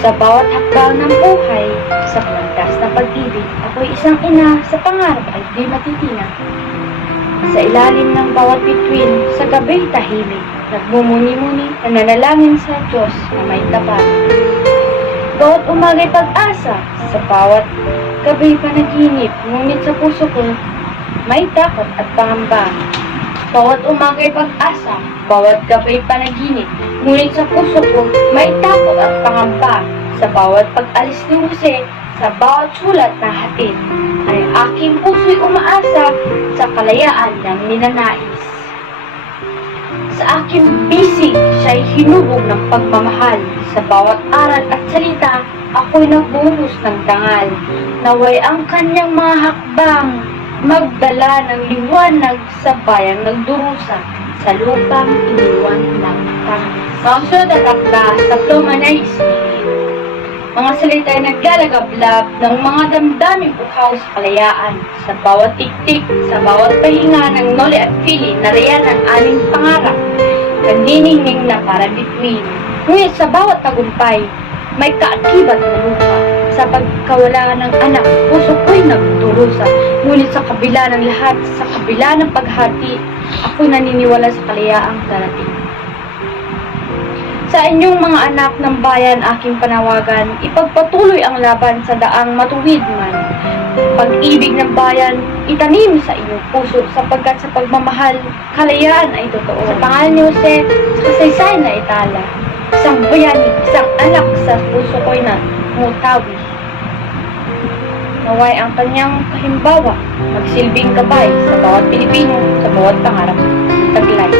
Sa bawat hakbang ng buhay, sa kalandas na pag-ibig, ako'y isang ina sa pangarap ay di matitinag. Sa ilalim ng bawat bituin, sa gabi tahimik, nagmumuni-muni, nananalangin sa Diyos na may tapat. Bawat umaga'y pag-asa, sa bawat gabi panaginip, ngunit sa puso ko, may takot at pangamba. Bawat umaga'y pag-asa, bawat gabi panaginip, ngunit sa puso ko, may takot at pangamba. Sa bawat pag-alis ni Jose, sa bawat sulat na hatid, ay aking puso'y umaasa sa kalayaan ng ninanais. Sa aking bisig, siya'y hinubog ng pagmamahal. Sa bawat aral at salita, ako'y nagbuhos ng dangal. Naway ang kanyang mga hakbang, magdala ng liwanag sa bayang nagdurusa, sa lupang iniwan ng tangis. Mga sunod at akda sa pluma na isip, mga salita ay naglalagablab ng mga damdaming uhaw sa kalayaan. Sa bawat tiktik, sa bawat pahinga ng Noli at Fili, nariyan ang aming pangarap, nagniningning na para bituin. Ngunit sa bawat tagumpay, may kaakibat na lupa. Sa pagkawala ng anak, puso ko'y nagdurusa. Ngunit sa kabila ng lahat, sa kabila ng paghati, ako'y naniniwala sa kalayaang darating. Sa inyong mga anak ng bayan aking panawagan, ipagpatuloy ang laban sa daang matuwid man. Pag-ibig ng bayan, itanim sa inyong puso sapagkat sa pagmamahal, kalayaan ay totoo. Sa pangalan ni Jose, sa kasaysayan na itala, isang bayani, isang anak sa puso ko'y na mutawi. Naway ang kanyang kahimbawa, magsilbing gabay sa bawat Pilipino, sa bawat pangarap, taglay.